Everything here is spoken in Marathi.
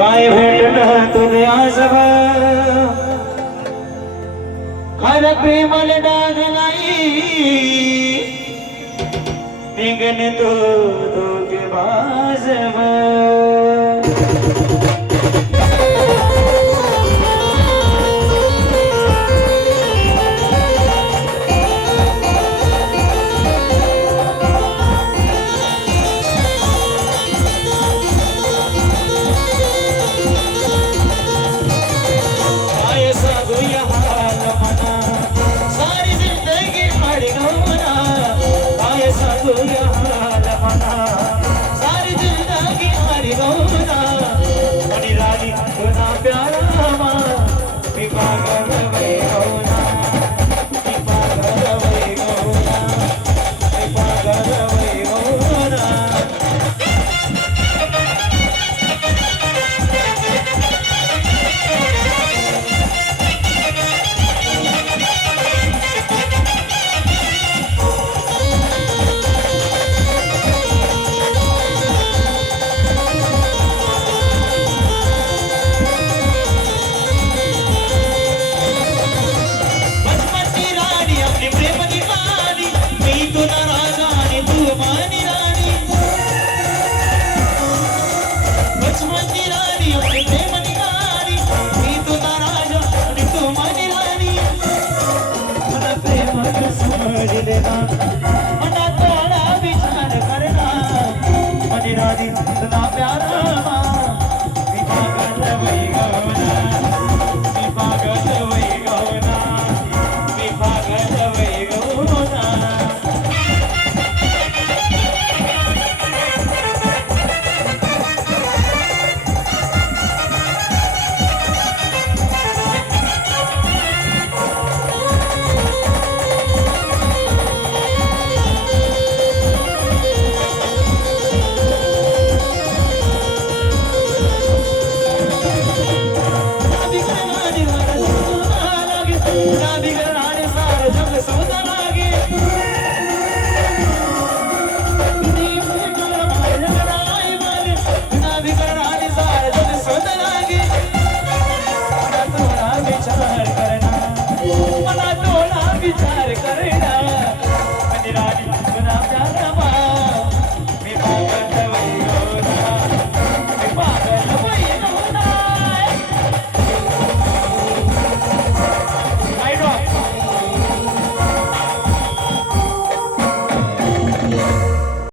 काय भेटलं तुझे आजव खर प्रेमल डाग नाही निघन तो दोघे बाजव सारी जिंदगी हमारी गौना मनी रानी गुना प्यारा मी पागल वही गौना मी पागल वही गौना मी पागल वही गौना It's